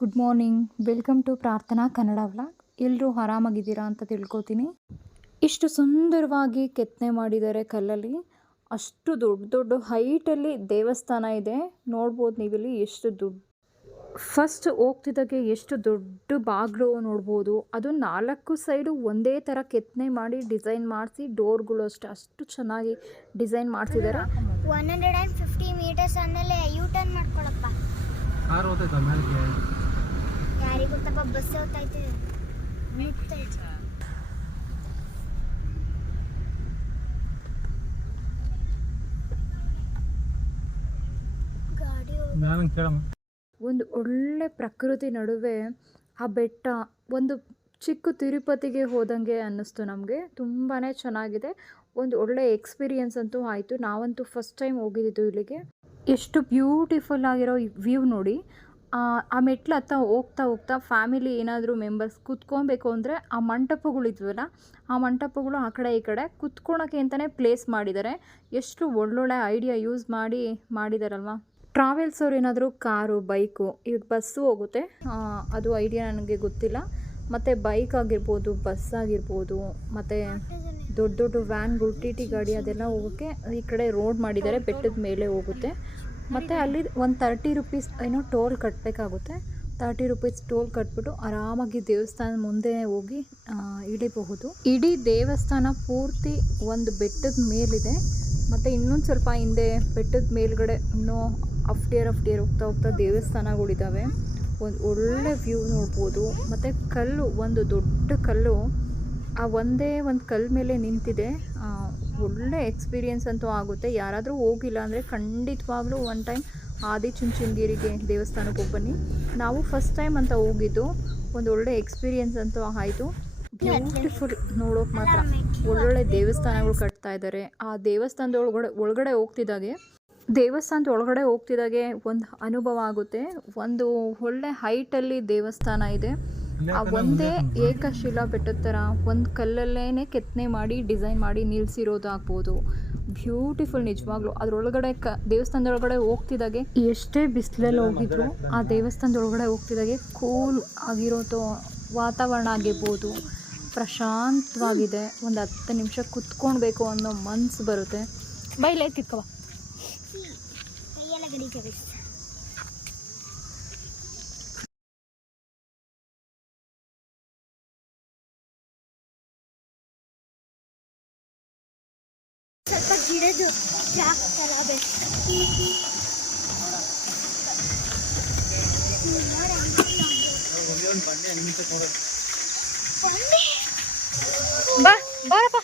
Good morning. Welcome to ಪ್ರಾರ್ಥನಾ Kannada vlog. ಎಲ್ಲರೂ ಆರಾಮಾಗಿದ್ದೀರಾ ಅಂತ ತಿಳ್ಕೊತೀನಿ. ಇಷ್ಟು ಸುಂದರವಾಗಿ ಕೆತ್ತನೆ ಮಾಡಿದ್ದಾರೆ ಕಲ್ಲಲ್ಲಿ. ಅಷ್ಟು ದೊಡ್ಡ ದೊಡ್ಡ ಹೈಟಲ್ಲಿ ದೇವಸ್ಥಾನ ಇದೆ. ನೋಡ್ಬೋದು ನೀವಿಲ್ಲಿ ಎಷ್ಟು ದೊಡ್ಡ. ಫಸ್ಟ್ ಹೋಗ್ತಿದ್ದಾಗೆ ಎಷ್ಟು ದೊಡ್ಡ ಬಾಗಿಲು ನೋಡ್ಬೋದು. ಅದು 4 ಸೈಡು ಒಂದೇ ಥರ ಕೆತ್ತನೆ ಮಾಡಿ ಡಿಸೈನ್ ಮಾಡಿಸಿ ಡೋರ್ಗಳು ಅಷ್ಟು ಚೆನ್ನಾಗಿ ಡಿಸೈನ್ ಮಾಡ್ತಿದ್ದಾರೆ. 150 ಮೀಟರ್ಸ್ ಆದಮೇಲೆ ಯೂ ಟರ್ನ್ ಮಾಡ್ಕೊಳಪ್ಪ. ಕಾರ್ ಹೋಗ್ತೈತೆ ಮೇಲೆ. ಯಾರಿಗೆ ಗೊತ್ತಪ್ಪ, ಬಸ್ ಹೋಗ್ತೈತೆ. ಗಾಡಿ ನಾನು ಕೇಳಮ್ಮ. ಒಂದು ಒಳ್ಳೆ ಪ್ರಕೃತಿ ನಡುವೆ ಆ ಬೆಟ್ಟ ಒಂದು ಚಿಕ್ಕ ತಿರುಪತಿಗೆ ಹೋದಂಗೆ ಅನ್ನಿಸ್ತು ನಮಗೆ. ತುಂಬಾ ಚೆನ್ನಾಗಿದೆ. ಒಂದು ಒಳ್ಳೆ ಎಕ್ಸ್ಪೀರಿಯನ್ಸ್ ಅಂತೂ ಆಯಿತು. ನಾವಂತೂ ಫಸ್ಟ್ ಟೈಮ್ ಹೋಗಿದ್ದು ಇಲ್ಲಿಗೆ. ಎಷ್ಟು ಬ್ಯೂಟಿಫುಲ್ ಆಗಿರೋ ವ್ಯೂ ನೋಡಿ. ಆ ಮೆಟ್ಲು ಹೋಗ್ತಾ ಹೋಗ್ತಾ ಫ್ಯಾಮಿಲಿ ಏನಾದರೂ ಮೆಂಬರ್ಸ್ ಕುತ್ಕೊಬೇಕು ಅಂದರೆ ಆ ಮಂಟಪಗಳಿದ್ವಲ್ಲ, ಆ ಮಂಟಪಗಳು ಆ ಕಡೆ ಈ ಕಡೆ ಕುತ್ಕೊಳಕ್ಕೆ ಅಂತಲೇ ಪ್ಲೇಸ್ ಮಾಡಿದ್ದಾರೆ. ಎಷ್ಟು ಒಳ್ಳೊಳ್ಳೆ ಐಡಿಯಾ ಯೂಸ್ ಮಾಡಿದಾರಲ್ವ. ಟ್ರಾವೆಲ್ಸ್ ಅವ್ರು ಏನಾದರೂ ಕಾರು, ಬೈಕು, ಈಗ ಬಸ್ಸು ಹೋಗುತ್ತೆ, ಅದು ಐಡಿಯಾ ನನಗೆ ಗೊತ್ತಿಲ್ಲ. ಮತ್ತು ಬೈಕ್ ಆಗಿರ್ಬೋದು, ಬಸ್ ಆಗಿರ್ಬೋದು, ಮತ್ತು ದೊಡ್ಡ ದೊಡ್ಡ ವ್ಯಾನ್ಗಳು, ಟಿ ಗಾಡಿ ಅದೆಲ್ಲ ಹೋಗೋಕ್ಕೆ ಈ ಕಡೆ ರೋಡ್ ಮಾಡಿದ್ದಾರೆ. ಬೆಟ್ಟದ ಮೇಲೆ ಹೋಗುತ್ತೆ. ಮತ್ತು ಅಲ್ಲಿ ಒಂದು 30 ರೂಪೀಸ್ ಏನೋ ಟೋಲ್ ಕಟ್ಟಬೇಕಾಗುತ್ತೆ. 30 ರೂಪೀಸ್ ಟೋಲ್ ಕಟ್ಬಿಟ್ಟು ಆರಾಮಾಗಿ ದೇವಸ್ಥಾನದ ಮುಂದೆ ಹೋಗಿ ಇಳಿಬಹುದು. ಇಡೀ ದೇವಸ್ಥಾನ ಪೂರ್ತಿ ಒಂದು ಬೆಟ್ಟದ ಮೇಲಿದೆ. ಮತ್ತು ಇನ್ನೊಂದು ಸ್ವಲ್ಪ ಹಿಂದೆ ಬೆಟ್ಟದ ಮೇಲ್ಗಡೆ ಇನ್ನೂ ಅಫ್ಟಿಯರ್ ಹೋಗ್ತಾ ದೇವಸ್ಥಾನಗಳಿದ್ದಾವೆ. ಒಂದು ಒಳ್ಳೆ ವ್ಯೂ ನೋಡ್ಬೋದು. ಮತ್ತು ಕಲ್ಲು, ಒಂದು ದೊಡ್ಡ ಕಲ್ಲು, ಆ ಒಂದೇ ಒಂದು ಕಲ್ಲು ಮೇಲೆ ನಿಂತಿದೆ. ಒಳ್ಳೆ ಎಕ್ಸ್ಪೀರಿಯನ್ಸ್ ಅಂತೂ ಆಗುತ್ತೆ. ಯಾರಾದರೂ ಹೋಗಿಲ್ಲ ಅಂದರೆ ಖಂಡಿತವಾಗ್ಲೂ ಒನ್ ಟೈಮ್ ಆದಿಚುಂಚನಗಿರಿಗೆ ದೇವಸ್ಥಾನಕ್ಕೆ ಹೋಗಿ ಬನ್ನಿ. ನಾವು ಫಸ್ಟ್ ಟೈಮ್ ಅಂತ ಹೋಗಿದ್ದು. ಒಂದು ಒಳ್ಳೆ ಎಕ್ಸ್ಪೀರಿಯನ್ಸ್ ಅಂತೂ ಆಯಿತು. ಬ್ಯೂಟಿಫುಲ್ ನೋಡೋಕೆ ಮಾತ್ರ. ಒಳ್ಳೊಳ್ಳೆ ದೇವಸ್ಥಾನಗಳು ಕಟ್ತಾ ಇದ್ದಾರೆ. ಆ ದೇವಸ್ಥಾನದ ಒಳಗಡೆ ಹೋಗ್ತಿದ್ದಾಗೆ ಒಂದು ಅನುಭವ ಆಗುತ್ತೆ. ಒಂದು ಒಳ್ಳೆ ಹೈಟಲ್ಲಿ ದೇವಸ್ಥಾನ ಇದೆ. ಆ ಒಂದೇ ಏಕಶಿಲಾ ಬೆಟ್ಟದ ಥರ ಒಂದು ಕಲ್ಲಲ್ಲೇ ಕೆತ್ತನೆ ಮಾಡಿ ಡಿಸೈನ್ ಮಾಡಿ ನಿಲ್ಲಿಸಿರೋದಾಗ್ಬೋದು. ಬ್ಯೂಟಿಫುಲ್ ನಿಜವಾಗ್ಲೂ. ಅದರೊಳಗಡೆ ದೇವಸ್ಥಾನದೊಳಗಡೆ ಹೋಗ್ತಿದ್ದಾಗೆ ಎಷ್ಟೇ ಬಿಸಿಲಲ್ಲಿ ಹೋಗಿದ್ರು ಆ ದೇವಸ್ಥಾನದೊಳಗಡೆ ಹೋಗ್ತಿದ್ದಾಗೆ ಕೂಲ್ ಆಗಿರೋದು ವಾತಾವರಣ ಆಗಿರ್ಬೋದು. ಪ್ರಶಾಂತವಾಗಿದೆ. ಒಂದು 10 ನಿಮಿಷ ಕುತ್ಕೊಳ್ಬೇಕು ಅನ್ನೋ ಮನಸ್ಸು ಬರುತ್ತೆ. ಬೈಲೇ ಕಿತ್ಕವ ಕೈಯೆಲ್ಲ ಗಡಿಗೆ. ಸ್ವಲ್ಪ ಗಿಡದು ಜಾಗಲ್ಲ ಬಾರಪ್ಪ.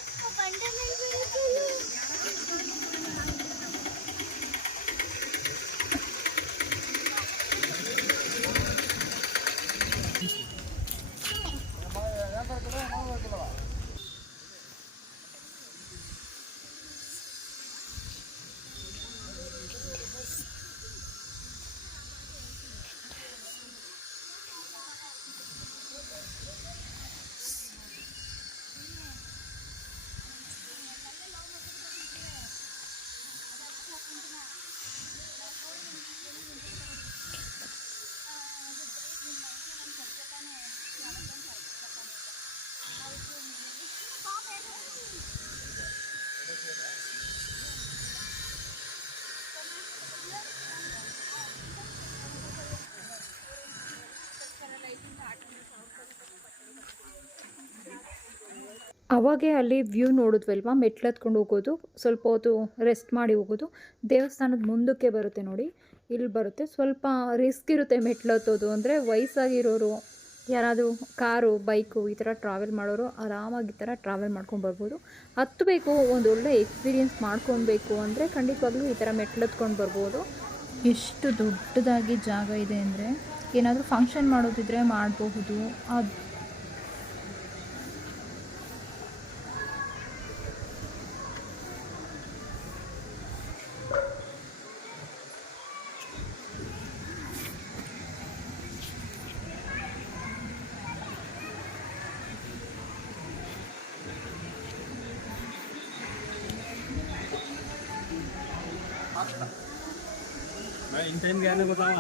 ಅವಾಗೆ ಅಲ್ಲಿ ವ್ಯೂ ನೋಡಿದ್ವಲ್ವ, ಮೆಟ್ಲು ಹತ್ಕೊಂಡು ಹೋಗೋದು, ಸ್ವಲ್ಪ ಹೊತ್ತು ರೆಸ್ಟ್ ಮಾಡಿ ಹೋಗೋದು. ದೇವಸ್ಥಾನದ ಮುಂದಕ್ಕೆ ಬರುತ್ತೆ ನೋಡಿ, ಇಲ್ಲಿ ಬರುತ್ತೆ. ಸ್ವಲ್ಪ ರಿಸ್ಕ್ ಇರುತ್ತೆ ಮೆಟ್ಲು ಹತ್ತೋದು. ಅಂದರೆ ವಯಸ್ಸಾಗಿರೋರು, ಯಾರಾದರೂ ಕಾರು, ಬೈಕು ಈ ಥರ ಟ್ರಾವೆಲ್ ಮಾಡೋರು ಆರಾಮಾಗಿ ಈ ಥರ ಟ್ರಾವೆಲ್ ಮಾಡ್ಕೊಂಡು ಬರ್ಬೋದು. ಹತ್ತಬೇಕು, ಒಂದು ಒಳ್ಳೆ ಎಕ್ಸ್ಪೀರಿಯೆನ್ಸ್ ಮಾಡ್ಕೊಬೇಕು ಅಂದರೆ ಖಂಡಿತವಾಗ್ಲೂ ಈ ಥರ ಮೆಟ್ಲು ಹತ್ಕೊಂಡು ಬರ್ಬೋದು. ಎಷ್ಟು ದೊಡ್ಡದಾಗಿ ಜಾಗ ಇದೆ ಅಂದರೆ ಏನಾದರೂ ಫಂಕ್ಷನ್ ಮಾಡೋದಿದ್ರೆ ಮಾಡಬಹುದು. इन टाइम गया ना बताओ।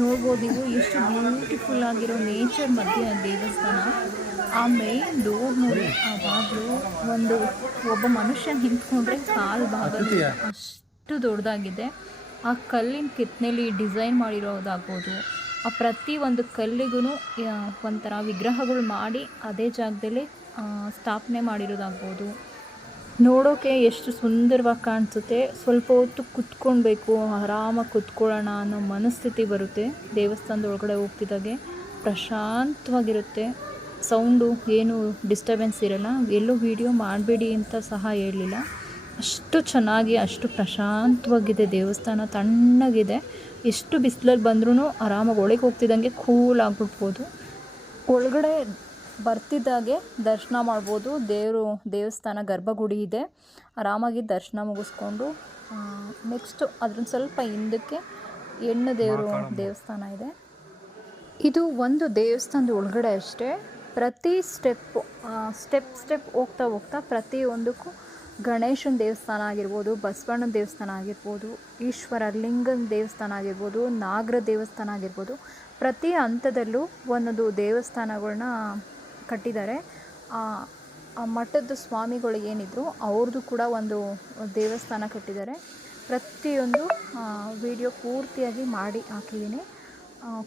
ನೋಡ್ಬೋದು ನೀವು ಎಷ್ಟು ಬ್ಯೂಟಿಫುಲ್ ಆಗಿರೋ ನೇಚರ್ ಮಧ್ಯೆ ದೇವಸ್ಥಾನ. ಆ ಮೇನ್ ಡೋರ್ ನೋಡಿ, ಆ ಬಾಗಿಲು ಒಂದು ಒಬ್ಬ ಮನುಷ್ಯ ನಿಂತ್ಕೊಂಡ್ರೆ ಕಾಲು ಬಾಗಲು ಅಷ್ಟು ದೊಡ್ಡದಾಗಿದೆ. ಆ ಕಲ್ಲಿನ ಕೆತ್ತನೆಲಿ ಡಿಸೈನ್ ಮಾಡಿರೋದಾಗ್ಬೋದು, ಆ ಪ್ರತಿ ಒಂದು ಕಲ್ಲಿಗೂ ಒಂಥರ ವಿಗ್ರಹಗಳು ಮಾಡಿ ಅದೇ ಜಾಗದಲ್ಲಿ ಸ್ಥಾಪನೆ ಮಾಡಿರೋದಾಗ್ಬೋದು. ನೋಡೋಕ್ಕೆ ಎಷ್ಟು ಸುಂದರವಾಗಿ ಕಾಣಿಸುತ್ತೆ. ಸ್ವಲ್ಪ ಹೊತ್ತು ಕುತ್ಕೊಳ್ಬೇಕು, ಆರಾಮಾಗಿ ಕುತ್ಕೊಳ್ಳೋಣ ಅನ್ನೋ ಮನಸ್ಥಿತಿ ಬರುತ್ತೆ. ದೇವಸ್ಥಾನದ ಒಳಗಡೆ ಹೋಗ್ತಿದ್ದಾಗೆ ಪ್ರಶಾಂತವಾಗಿರುತ್ತೆ. ಸೌಂಡು ಏನು ಡಿಸ್ಟರ್ಬೆನ್ಸ್ ಇರೋಲ್ಲ. ಎಲ್ಲೂ ವೀಡಿಯೋ ಮಾಡಬೇಡಿ ಅಂತ ಸಹ ಹೇಳಲಿಲ್ಲ. ಅಷ್ಟು ಚೆನ್ನಾಗಿ ಅಷ್ಟು ಪ್ರಶಾಂತವಾಗಿದೆ ದೇವಸ್ಥಾನ, ತಣ್ಣಗಿದೆ. ಎಷ್ಟು ಬಿಸಿಲಲ್ಲಿ ಬಂದ್ರೂ ಆರಾಮಾಗಿ ಒಳಗೆ ಹೋಗ್ತಿದ್ದಂಗೆ ಕೂಲ್ ಆಗಿಬಿಡ್ಬೋದು. ಒಳಗಡೆ ಬರ್ತಿದ್ದಾಗೆ ದರ್ಶನ ಮಾಡ್ಬೋದು. ದೇವಸ್ಥಾನ ಗರ್ಭಗುಡಿ ಇದೆ. ಆರಾಮಾಗಿ ದರ್ಶನ ಮುಗಿಸ್ಕೊಂಡು ನೆಕ್ಸ್ಟು ಅದ್ರನ್ನ ಸ್ವಲ್ಪ ಹಿಂದಕ್ಕೆ ಹೆಣ್ಣು ದೇವರು ದೇವಸ್ಥಾನ ಇದೆ. ಇದು ಒಂದು ದೇವಸ್ಥಾನದ ಒಳಗಡೆ ಅಷ್ಟೇ. ಪ್ರತಿ ಸ್ಟೆಪ್ ಹೋಗ್ತಾ ಪ್ರತಿಯೊಂದಕ್ಕೂ ಗಣೇಶನ ದೇವಸ್ಥಾನ ಆಗಿರ್ಬೋದು, ಬಸವಣ್ಣನ ದೇವಸ್ಥಾನ ಆಗಿರ್ಬೋದು, ಈಶ್ವರ ಲಿಂಗನ ದೇವಸ್ಥಾನ ಆಗಿರ್ಬೋದು, ನಾಗರ ದೇವಸ್ಥಾನ ಆಗಿರ್ಬೋದು, ಪ್ರತಿ ಹಂತದಲ್ಲೂ ಒಂದೊಂದು ದೇವಸ್ಥಾನಗಳನ್ನ ಕಟ್ಟಿದ್ದಾರೆ. ಆ ಮಠದ ಸ್ವಾಮಿಗಳು ಏನಿದ್ರು ಅವ್ರದ್ದು ಕೂಡ ಒಂದು ದೇವಸ್ಥಾನ ಕಟ್ಟಿದ್ದಾರೆ. ಪ್ರತಿಯೊಂದು ವಿಡಿಯೋ ಪೂರ್ತಿಯಾಗಿ ಮಾಡಿ ಹಾಕಿದ್ದೀನಿ.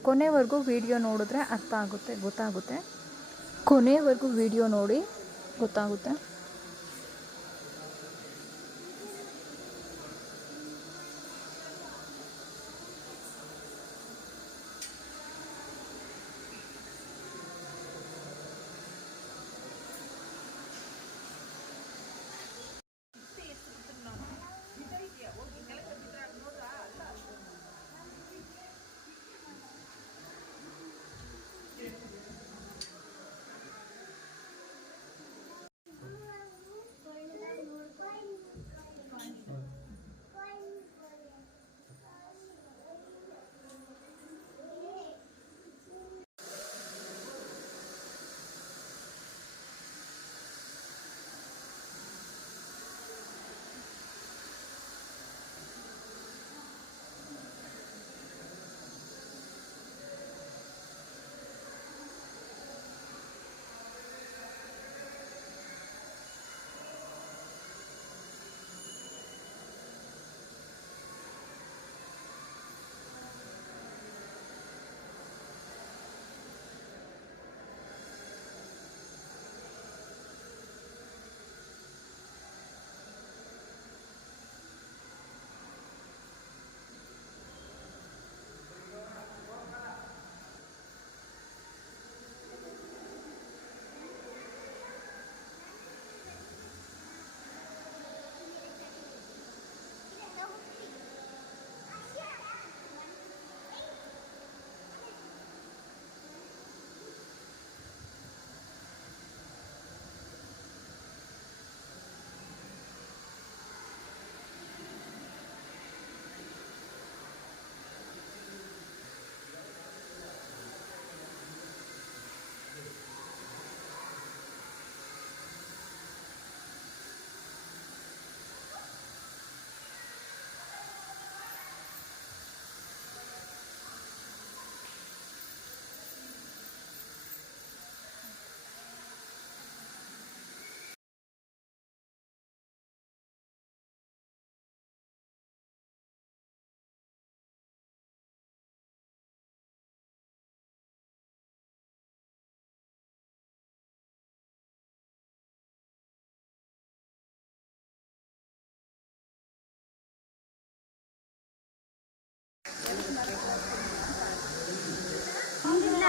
ಕೊನೆವರೆಗೂ ವಿಡಿಯೋ ನೋಡಿದ್ರೆ ಗೊತ್ತಾಗುತ್ತೆ. ಕೊನೆವರೆಗೂ ವಿಡಿಯೋ ನೋಡಿ ಗೊತ್ತಾಗುತ್ತೆ.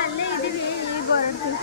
ಅಲ್ಲೇ ಇದೀವಿ, ಈಗ ಹೊರಡ್ತೀವಿ.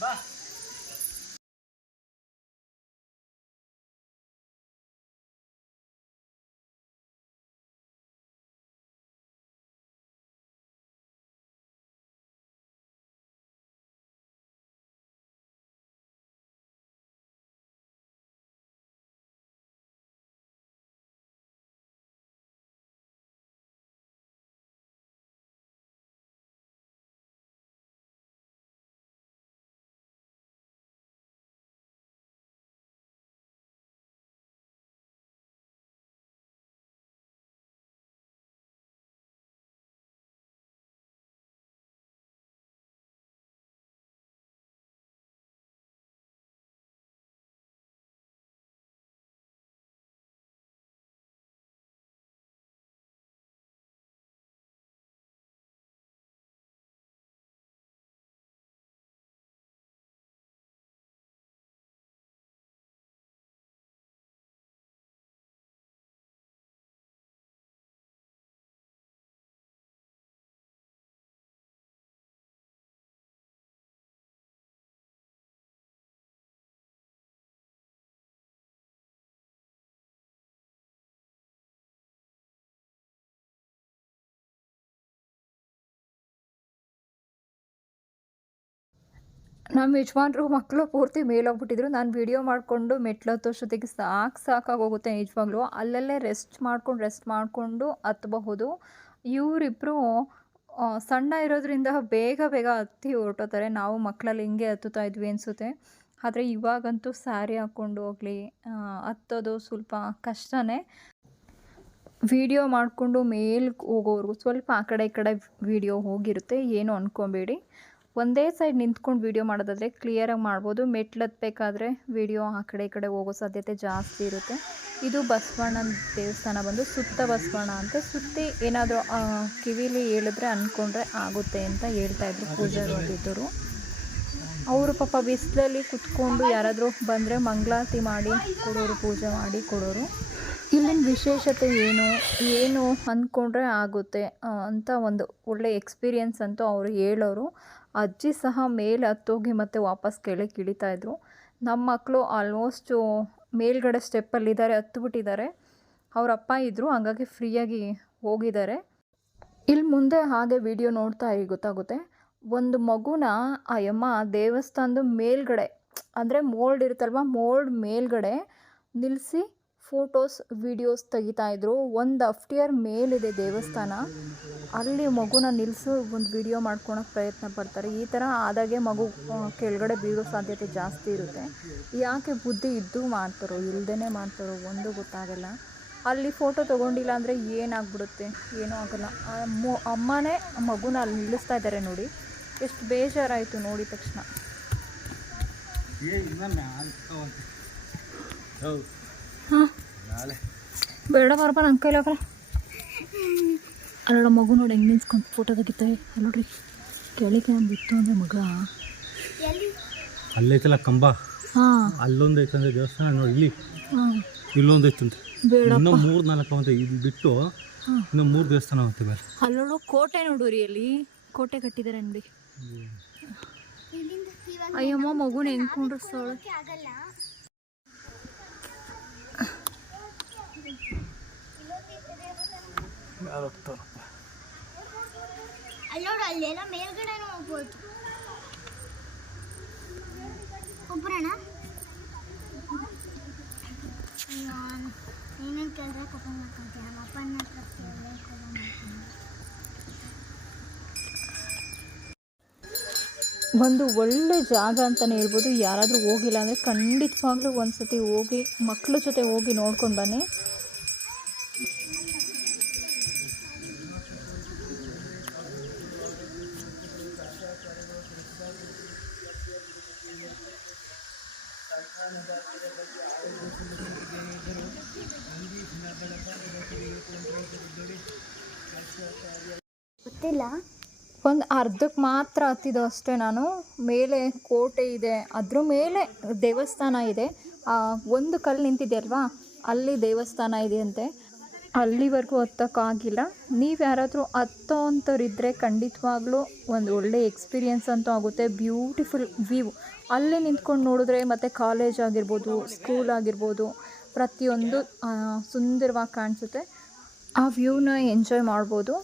ಬಾ ನಮ್ಮ ಯಜಮಾನ್ರು ಮಕ್ಕಳು ಪೂರ್ತಿ ಮೇಲೋಗ್ಬಿಟ್ಟಿದ್ರು. ನಾನು ವೀಡಿಯೋ ಮಾಡಿಕೊಂಡು ಮೆಟ್ಲು ಹತ್ತೋಷ್ಟೊತ್ತಿಗೆ ಸಾಕಾಗೋಗುತ್ತೆ ನಿಜವಾಗ್ಲೂ. ಅಲ್ಲಲ್ಲೇ ರೆಸ್ಟ್ ಮಾಡಿಕೊಂಡು ಹತ್ತಬಹುದು. ಇವರಿಬ್ಬರು ಸಣ್ಣ ಇರೋದ್ರಿಂದ ಬೇಗ ಹತ್ತಿ ಹೊರಟೋತಾರೆ. ನಾವು ಮಕ್ಕಳಲ್ಲಿ ಹಿಂಗೆ ಹತ್ತುತ್ತಾ ಇದ್ವಿ ಅನಿಸುತ್ತೆ. ಆದರೆ ಇವಾಗಂತೂ ಸ್ಯಾರಿ ಹಾಕ್ಕೊಂಡು ಹೋಗಲಿ ಹತ್ತೋದು ಸ್ವಲ್ಪ ಕಷ್ಟನೇ. ವೀಡಿಯೋ ಮಾಡಿಕೊಂಡು ಮೇಲ್ಗೆ ಹೋಗೋವರೆಗೂ ಸ್ವಲ್ಪ ಆ ಕಡೆ ಈ ಕಡೆ ವೀಡಿಯೋ ಹೋಗಿರುತ್ತೆ, ಏನು ಅಂದ್ಕೊಬೇಡಿ. ಒಂದೇ ಸೈಡ್ ನಿಂತ್ಕೊಂಡು ವೀಡಿಯೋ ಮಾಡೋದಾದರೆ ಕ್ಲಿಯರಾಗಿ ಮಾಡ್ಬೋದು. ಮೆಟ್ಲು ಹತ್ತಬೇಕಾದ್ರೆ ವೀಡಿಯೋ ಆ ಕಡೆ ಈ ಕಡೆ ಹೋಗೋ ಸಾಧ್ಯತೆ ಜಾಸ್ತಿ ಇರುತ್ತೆ. ಇದು ಬಸವಣ್ಣನ ದೇವಸ್ಥಾನ ಬಂದು ಸುತ್ತ ಬಸವಣ್ಣ ಅಂತ. ಸುತ್ತಿ ಏನಾದರೂ ಕಿವಿಲಿ ಹೇಳಿದ್ರೆ ಅಂದ್ಕೊಂಡ್ರೆ ಆಗುತ್ತೆ ಅಂತ ಹೇಳ್ತಾಯಿದ್ರು ಪೂಜಾರಿ ಆಗಿದ್ದರು. ಅವರು ಪಾಪ ಬಿಸಿಲಲ್ಲಿ ಕುತ್ಕೊಂಡು ಯಾರಾದರೂ ಬಂದರೆ ಮಂಗಳಾರತಿ ಮಾಡಿ ಕೊಡೋರು, ಪೂಜೆ ಮಾಡಿ ಕೊಡೋರು. ಇಲ್ಲಿನ ವಿಶೇಷತೆ ಏನು ಅಂದ್ಕೊಂಡ್ರೆ ಆಗುತ್ತೆ ಅಂತ ಒಂದು ಒಳ್ಳೆ ಎಕ್ಸ್ಪೀರಿಯೆನ್ಸ್ ಅಂತೂ ಅವರು ಹೇಳೋರು. ಅಜ್ಜಿ ಸಹ ಮೇಲೆ ಹತ್ತೋಗಿ ಮತ್ತೆ ವಾಪಸ್ ಕೆಳಗೆ ಇಳಿತಾಯಿದ್ರು. ನಮ್ಮ ಮಕ್ಕಳು ಆಲ್ಮೋಸ್ಟು ಮೇಲ್ಗಡೆ ಸ್ಟೆಪ್ಪಲ್ಲಿದ್ದಾರೆ, ಹತ್ಬಿಟ್ಟಿದ್ದಾರೆ. ಅವ್ರ ಅಪ್ಪ ಇದ್ದರು, ಹಾಗಾಗಿ ಫ್ರೀಯಾಗಿ ಹೋಗಿದ್ದಾರೆ. ಇಲ್ಲಿ ಮುಂದೆ ಹಾಗೆ ವಿಡಿಯೋ ನೋಡ್ತಾ ಗೊತ್ತಾಗುತ್ತೆ. ಒಂದು ಮಗುನ ಆ ಯಮ್ಮ ದೇವಸ್ಥಾನದ ಮೇಲ್ಗಡೆ ಅಂದರೆ ಮೋಲ್ಡ್ ಇರುತ್ತಲ್ವ, ಮೋಲ್ಡ್ ಮೇಲ್ಗಡೆ ನಿಲ್ಲಿಸಿ ಫೋಟೋಸ್ ವೀಡಿಯೋಸ್ ತೆಗಿತಾಯಿದ್ರು. ಒಂದು ಅಫ್ಟಿಯರ್ ಮೇಲಿದೆ ದೇವಸ್ಥಾನ, ಅಲ್ಲಿ ಮಗುನ ನಿಲ್ಲಿಸಿ ಒಂದು ವಿಡಿಯೋ ಮಾಡ್ಕೊಳಕ್ಕೆ ಪ್ರಯತ್ನ ಪಡ್ತಾರೆ. ಈ ಥರ ಆದಾಗೆ ಮಗು ಕೆಳಗಡೆ ಬೀಳೋ ಸಾಧ್ಯತೆ ಜಾಸ್ತಿ ಇರುತ್ತೆ. ಯಾಕೆ ಬುದ್ಧಿ ಇದ್ದು ಮಾಡ್ತಾರೋ ಇಲ್ಲದೇ ಮಾಡ್ತಾರೋ ಒಂದು ಗೊತ್ತಾಗಲ್ಲ. ಅಲ್ಲಿ ಫೋಟೋ ತೊಗೊಂಡಿಲ್ಲ ಅಂದರೆ ಏನಾಗ್ಬಿಡುತ್ತೆ, ಏನೂ ಆಗಲ್ಲ. ಅಮ್ಮನೇ ಮಗುನ ಅಲ್ಲಿ ನಿಲ್ಲಿಸ್ತಾ ಇದ್ದಾರೆ ನೋಡಿ, ಎಷ್ಟು ಬೇಜಾರಾಯಿತು ನೋಡಿದ ತಕ್ಷಣ. ಹಾಂ ಬೇಡ ಬರಪ್ಪ ನನ್ನ ಕೈಲಾಗ. ಅಲ್ಲ ಮಗು ನೋಡಿ ಹೆಂಗೆ ನಿಂತ್ಕೊಂಡು ಫೋಟೋ ತೆಗಿತಾರೆ ನೋಡ್ರಿ. ಕೆಳಗೆ ಬಿತ್ತು ಅಂದರೆ ಮಗ ಅಲ್ಲೈತಲ್ಲ ಕಂಬ, ಹಾಂ ಅಲ್ಲೊಂದು ಐತಂದ್ರೆ ದೇವಸ್ಥಾನ ನೋಡಿ, ಇಲ್ಲಿ ಹಾಂ ಇಲ್ಲೊಂದು ಐತಂತೆ. ಬೇಡ ಇನ್ನೂ 3-4 ಅವಂತೆ, ಇಲ್ಲಿ ಬಿಟ್ಟು ಇನ್ನೂ 3 ದೇವಸ್ಥಾನ ಅಂತೆ ಬೇರೆ. ಅಲ್ಲೋಡು ಕೋಟೆ ನೋಡೋರಿ, ಅಲ್ಲಿ ಕೋಟೆ ಕಟ್ಟಿದ್ದಾರೆ ನೋಡಿ. ಅಯ್ಯಮ್ಮ ಮಗುನ ಹೆಂಗೆ ಕುಂಡ್ರಿಸ್ತಾಳೆ. ಅಲ್ಲೋಡು ಅಲ್ಲೆಲ್ಲ ಮೇಲ್ಗಡೆ ಹೋಗ್ಬೋದು. ಒಬ್ಬರಣ ಏನೇನು ಕೇಳಿದ್ರೆ ಕರ್ಕೊಂಡು ಮಾಡ್ಕೊಳ್ತೀನಿ. ನಮ್ಮ ಅಪ್ಪನ ಹತ್ರ ಒಂದು ಒಳ್ಳೆ ಜಾಗ ಅಂತಲೇ ಹೇಳ್ಬೋದು. ಯಾರಾದರೂ ಹೋಗಿಲ್ಲ ಅಂದರೆ ಖಂಡಿತವಾಗ್ಲೂ ಒಂದು ಸತಿ ಹೋಗಿ ಮಕ್ಕಳ ಜೊತೆ ಹೋಗಿ ನೋಡ್ಕೊಂಡು ಬನ್ನಿ. ಗೊತ್ತಿಲ್ಲ, ಒಂದು ಅರ್ಧಕ್ಕೆ ಮಾತ್ರ ಹತ್ತಿದ್ದು ಅಷ್ಟೇ ನಾನು. ಮೇಲೆ ಕೋಟೆ ಇದೆ, ಅದ್ರ ಮೇಲೆ ದೇವಸ್ಥಾನ ಇದೆ. ಒಂದು ಕಲ್ಲು ನಿಂತಿದೆಯಲ್ವಾ, ಅಲ್ಲಿ ದೇವಸ್ಥಾನ ಇದೆಯಂತೆ. ಅಲ್ಲಿವರೆಗೂ ಹತ್ತಕ್ಕಾಗಿಲ್ಲ. ನೀವು ಯಾರಾದರೂ ಹತ್ತೋಂಥವ್ರಿದ್ದರೆ ಖಂಡಿತವಾಗ್ಲೂ ಒಂದು ಒಳ್ಳೆ ಎಕ್ಸ್ಪೀರಿಯೆನ್ಸ್ ಅಂತೂ ಆಗುತ್ತೆ. ಬ್ಯೂಟಿಫುಲ್ ವ್ಯೂ ಅಲ್ಲೇ ನಿಂತ್ಕೊಂಡು ನೋಡಿದ್ರೆ, ಮತ್ತು ಕಾಲೇಜ್ ಆಗಿರ್ಬೋದು, ಸ್ಕೂಲ್ ಆಗಿರ್ಬೋದು, ಪ್ರತಿಯೊಂದು ಸುಂದರವಾಗಿ ಕಾಣಿಸುತ್ತೆ. ಆ ವ್ಯೂನ ಎಂಜಾಯ್ ಮಾಡ್ಬೋದು.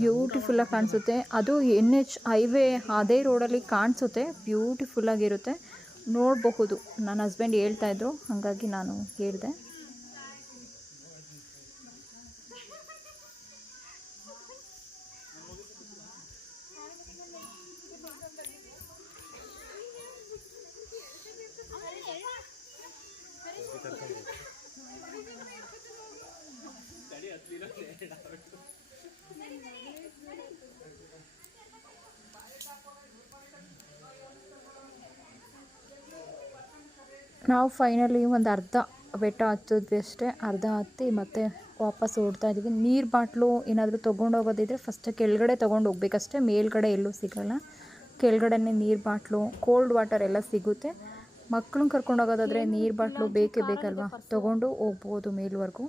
ಬ್ಯೂಟಿಫುಲ್ಲಾಗಿ ಕಾಣಿಸುತ್ತೆ. ಅದು NH ಹೈವೇ ಅದೇ ರೋಡಲ್ಲಿ ಕಾಣಿಸುತ್ತೆ. ಬ್ಯೂಟಿಫುಲ್ಲಾಗಿರುತ್ತೆ, ನೋಡಬಹುದು. ನನ್ನ ಹಸ್ಬೆಂಡ್ ಹೇಳ್ತಾಯಿದ್ರು, ಹಾಗಾಗಿ ನಾನು ಹೇಳಿದೆ. ನಾವು ಫೈನಲಿ ಒಂದು ಅರ್ಧ ಬೆಟ್ಟ ಹತ್ತಿದ್ವಿ ಅಷ್ಟೇ. ಅರ್ಧ ಹತ್ತಿ ಮತ್ತೆ ವಾಪಸ್ ಓಡ್ತಾ ಇದ್ವಿ. ನೀರು ಬಾಟ್ಲು ಏನಾದರೂ ತೊಗೊಂಡೋಗೋದಿದ್ರೆ ಫಸ್ಟ್ ಕೆಳಗಡೆ ತೊಗೊಂಡು ಹೋಗ್ಬೇಕಷ್ಟೇ, ಮೇಲ್ಗಡೆ ಎಲ್ಲೂ ಸಿಗೋಲ್ಲ. ಕೆಳಗಡೆನೇ ನೀರು ಬಾಟ್ಲು, ಕೋಲ್ಡ್ ವಾಟರ್ ಎಲ್ಲ ಸಿಗುತ್ತೆ. ಮಕ್ಕಳನ್ನ ಕರ್ಕೊಂಡು ಹೋಗೋದಾದರೆ ನೀರು ಬಾಟ್ಲು ಬೇಕೇ ಬೇಕಲ್ವಾ, ತೊಗೊಂಡು ಹೋಗ್ಬೋದು ಮೇಲ್ವರೆಗೂ.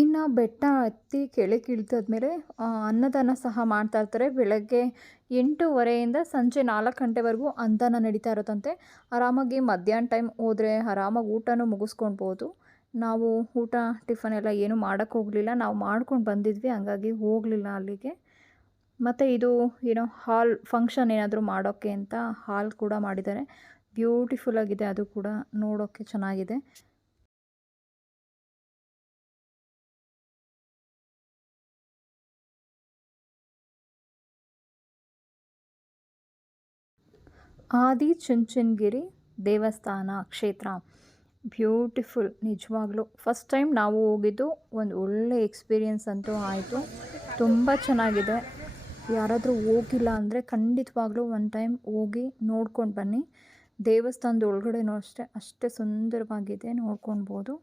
ಇನ್ನು ಬೆಟ್ಟ ಹತ್ತಿ ಕೆಳಗೆ ಇಳಿದಾದ್ಮೇಲೆ ಅನ್ನದಾನ ಸಹ ಮಾಡ್ತಾ ಇರ್ತಾರೆ. ಬೆಳಗ್ಗೆ 8:30ಯಿಂದ ಸಂಜೆ 4 ಗಂಟೆವರೆಗೂ ಅನ್ನದಾನ ನಡೀತಾ ಇರುತ್ತಂತೆ. ಆರಾಮಾಗಿ ಮಧ್ಯಾಹ್ನ ಟೈಮ್ ಹೋದರೆ ಆರಾಮಾಗಿ ಊಟನೂ ಮುಗಿಸ್ಕೊಳ್ಬೋದು. ನಾವು ಊಟ ಟಿಫನ್ ಎಲ್ಲ ಏನೂ ಮಾಡೋಕ್ಕೆ ಹೋಗಲಿಲ್ಲ. ನಾವು ಮಾಡ್ಕೊಂಡು ಬಂದಿದ್ವಿ, ಹಂಗಾಗಿ ಹೋಗಲಿಲ್ಲ ಅಲ್ಲಿಗೆ. ಮತ್ತು ಇದು ಏನೋ ಹಾಲ್ ಫಂಕ್ಷನ್ ಏನಾದರೂ ಮಾಡೋಕ್ಕೆ ಅಂತ ಹಾಲ್ ಕೂಡ ಮಾಡಿದ್ದಾರೆ. ಬ್ಯೂಟಿಫುಲ್ ಆಗಿದೆ, ಅದು ಕೂಡ ನೋಡೋಕ್ಕೆ ಚೆನ್ನಾಗಿದೆ. ಆದಿಚುಂಚನಗಿರಿ ದೇವಸ್ಥಾನ ಕ್ಷೇತ್ರ ಬ್ಯೂಟಿಫುಲ್, ನಿಜವಾಗ್ಲೂ ಫಸ್ಟ್ ಟೈಮ್ ನಾವು ಹೋಗಿದ್ದು. ಒಂದು ಒಳ್ಳೆ ಎಕ್ಸ್ಪೀರಿಯೆನ್ಸ್ ಅಂತೂ ಆಯಿತು, ತುಂಬ ಚೆನ್ನಾಗಿದೆ. ಯಾರಾದರೂ ಹೋಗಿಲ್ಲ ಅಂದರೆ ಖಂಡಿತವಾಗ್ಲೂ ಒನ್ ಟೈಮ್ ಹೋಗಿ ನೋಡ್ಕೊಂಡು ಬನ್ನಿ. ದೇವಸ್ಥಾನದ ಒಳಗಡೆನೂ ಅಷ್ಟೇ ಸುಂದರವಾಗಿದೆ, ನೋಡ್ಕೊಳ್ಬೋದು.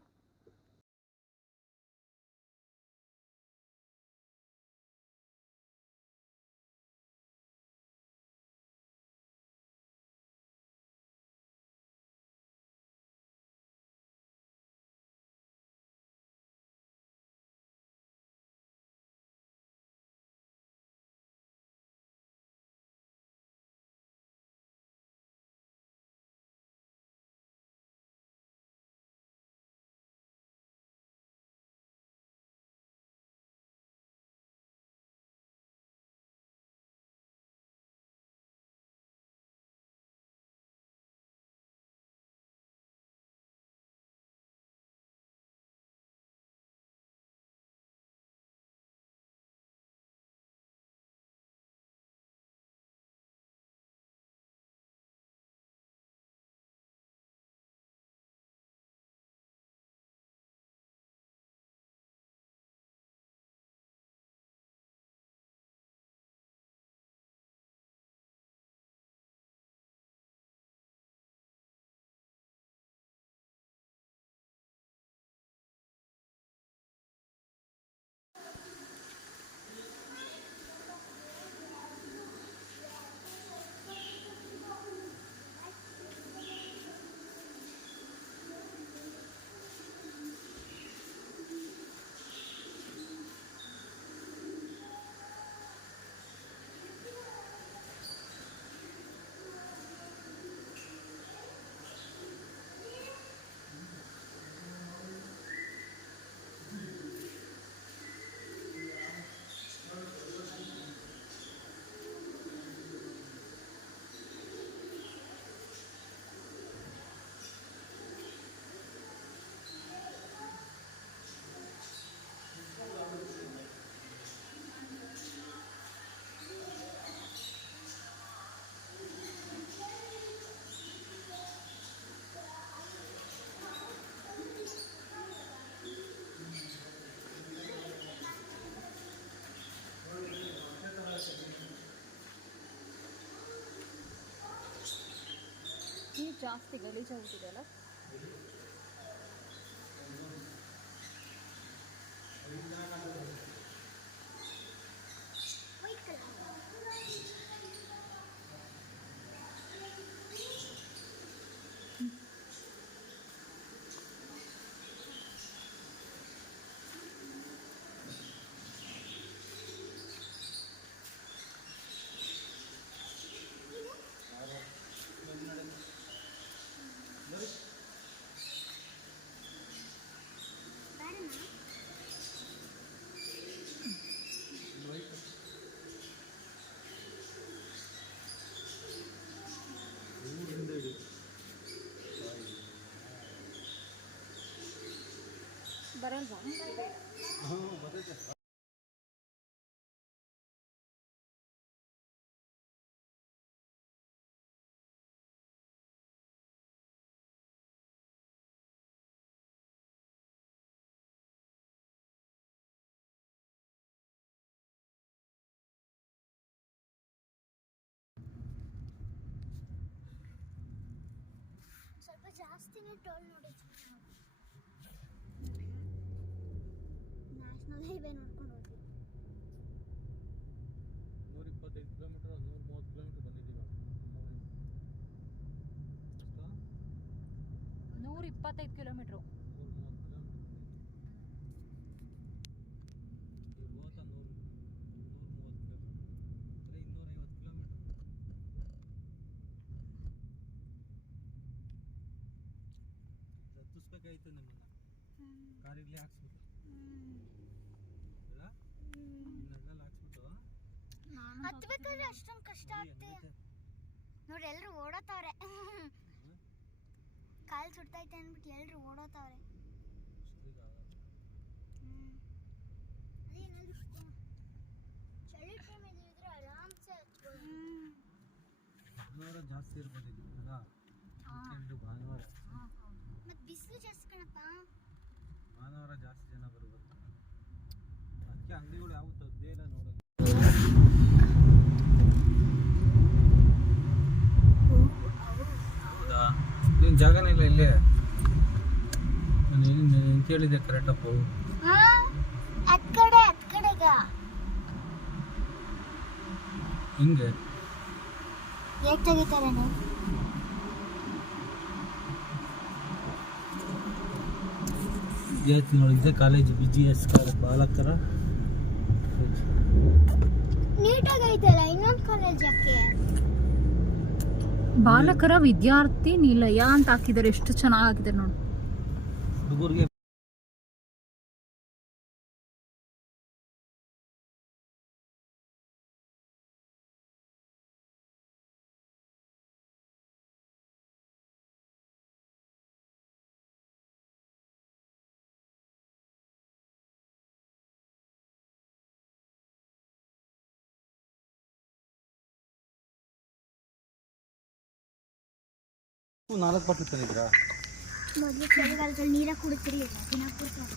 ನೀರು ಜಾಸ್ತಿ ಗಲೀಜಾಗ್ಬಿಟ್ಟಿದೆಯಲ್ಲ. ಬರಲ್ವಾ? ಸ್ವಲ್ಪ ಜಾಸ್ತಿನೇ ಟೋಲ್ ನೋಡಿದ್ವಿ. ನ್ಯಾಷನಲ್ ಹೈವೇ ನೋಡ್ಕೊಂಡು ಹೋದ್ವಿ. 125 ಕಿಲೋಮೀಟರ್ 130 ಕಿಲೋಮೀಟರ್ ಬಂದಿದ್ದೀವಿ. 125 ಕಿಲೋಮೀಟ್ರು. 130 ಕಿಲೋಮೀಟರ್ ಬಂದಿದ್ದೀವಿ. ನೋಡೋಕ್ಕಾಯ್ತು ನಮ್ಮನ್ನು ಕಾರಿಗ್ಲಿ ಹಾಕ್ಸ್ಬಿಟ್ಟು ಇಲ್ಲ ಇನ್ನೆಲ್ಲ ಹಾಕ್ಸ್ಬಿಟ್ಟು ಹತ್ಬೇಕಾದ್ರೆ ಅಷ್ಟೊಂದು ಕಷ್ಟ ಆಗ್ತದೆ ನೋಡಿ. ಎಲ್ಲರೂ ಓಡೋತಾವ್ರೆ, ಕಾಲು ಸುಡ್ತೈತೆ ಅಂದ್ಬಿಟ್ಟು ಎಲ್ಲರೂ ಓಡೋತಾವ್ರೆ. ಚಳಿ ಟೈಮಲ್ಲಿ ಇದ್ರೆ ಆರಾಮ್ಸೆ ಹತ್ಬೋದು. ಭಾನುವಾರ ಜಾಸ್ತಿ ಇರ್ಬೋದು ಅಲ್ಲ, ಭಾನುವಾರ ಮತ್ತೆ ಬಿಸಿಲು ಜಾಸ್ತಿ ಕಣಪ್ಪ. ಭಾನುವಾರ ಜಾಸ್ತಿ ಜನ ಬರ್ಬೋದು. ಅದಕ್ಕೆ ಅಂಗಡಿಗಳು ಯಾವ ತದ್ದೇ ಇಲ್ಲ ನೋಡೋದು. ಹೌದಾ, ನೀನು ಜಾಗನೇ ಇಲ್ಲ ಇಲ್ಲೇ. ನಾನು ಎಂತ ಹೇಳಿದೆ ಕರೆಕ್ಟಪ್ಪ. ಹತ್ ಕಡೆಗ ಹಿಂಗೆ ಹೇಗೆ ತೆಗಿತಾರೆ ನೀವು? ನೋಡಿದ್ದೆ ಕಾಲೇಜ್ BGS ಬಾಲಕರ ನೀಟಾಗಿ ಐತಲ್ಲ, ಇನ್ನೊಂದು ಕಾಲೇಜ್ ಯಾಕೆ? ಬಾಲಕರ ವಿದ್ಯಾರ್ಥಿ ನಿಲಯ ಅಂತ ಹಾಕಿದ್ದಾರೆ. ಎಷ್ಟು ಚೆನ್ನಾಗಿದೆ ನೋಡಿ. ಹುಡುಗರಿಗೆ ನಾಲ್ಕು ಬಾಟ್ಲು ತಂದಿದ್ರಾ? ಮೊದಲು ಚಳಿಗಾಲದಲ್ಲಿ ನೀರ ಕುಡಿತೀರಿ ದಿನ ಕುಡ್ತಾರೆ.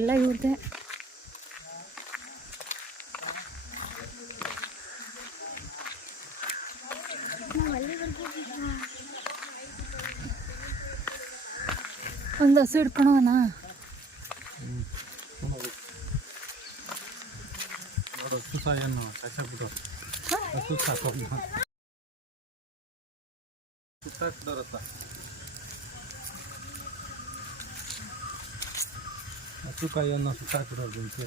ಎಲ್ಲ ಇವ್ರದ್ದೇ. ಒಂದು ಹಸು ಹಿಡ್ಕೊಳೋಣ. ಹಸು ಸಾಯನ್ನು ಸಾಕಾಕ್ಬಿಟ್ಟು ಹಸು ಸಾಕೋದು ಸುತ್ತಾಕ್ಬಿಡೋರತ್ತ. ಹಸು ಕಾಯನ್ನು ಸುತ್ತಾಕ್ಬಿಡೋರು ಗುಂಪು.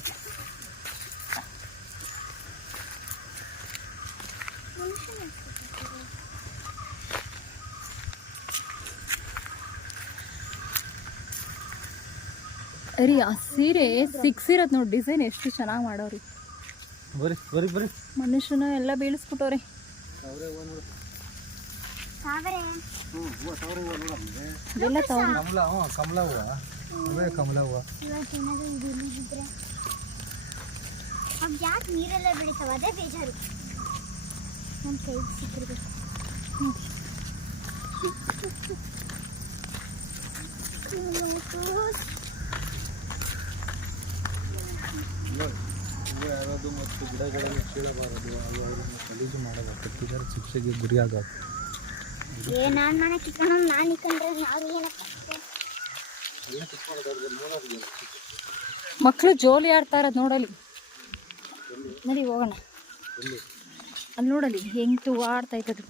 ಅರಿ ಆ ಸೀರೆ ಸಿಕ್ಸಿರೋದು ನೋಡಿ, ಡಿಸೈನ್ ಎಷ್ಟು ಚೆನ್ನಾಗಿ ಮಾಡೋರಿ. ಬರೀ ಬರೀ ಬರೀ ಮನುಷ್ಯನ ಎಲ್ಲ ಬೀಳಿಸ್ಬಿಟ್ಟವ್ರೆ. ಇದೆಲ್ಲ ಕಮಲ ಹೂವು, ಅವೇ ಕಮಲ ಹೂವು. ಯಾಕೆ ನೀರೆಲ್ಲ ಬೆಳಿತಾವ, ಅದೇ ಬೇಜಾರು. ನಮ್ಮ ಕೈಗೆ ಸಿಕ್ಕಿರ್ಬೇಕು. ಯಾವುದು ಮತ್ತು ಗಿಡಗಳನ್ನು ಕೀಳಬಾರದು, ಅದು ಅವರನ್ನು ಗಲೀಜು ಮಾಡಬೇಕು, ಇದರ ಶಿಕ್ಷೆಗೆ ಗುರಿಯಾಗಬೇಕು. ನಾನು ಮನೆ ಕಿತ್ಕೊಂಡು ನಾನು ಇಕ್ಕಂಡ್ರೆ ನಾವು ಏನಪ್ಪ. ಮಕ್ಕಳು ಜೋಲಿ ಆಡ್ತಾ ಇರೋದು ನೋಡಲಿ. ನಡಿ ಹೋಗೋಣ. ಅಲ್ಲಿ ನೋಡಲಿ ಹೆಂಗೆ ಆಡ್ತಾ ಇದ್ದದು.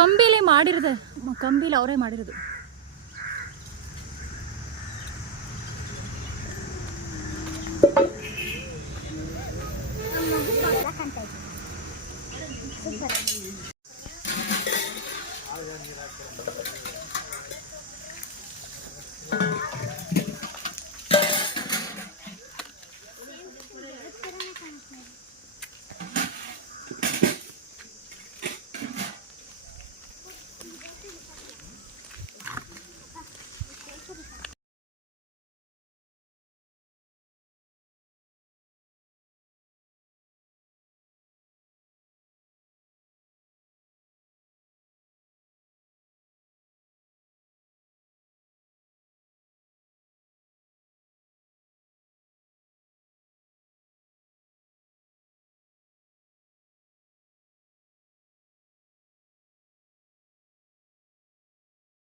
ಕಂಬಿಲಿ ಮಾಡಿರೋದೆ, ಕಂಬಿಲಿ ಅವರೇ ಮಾಡಿರೋದು. ನಮ್ಮ ಮಗು ಕಾಣ್ತಾ ಇತ್ತು. ಸೂಪರ್.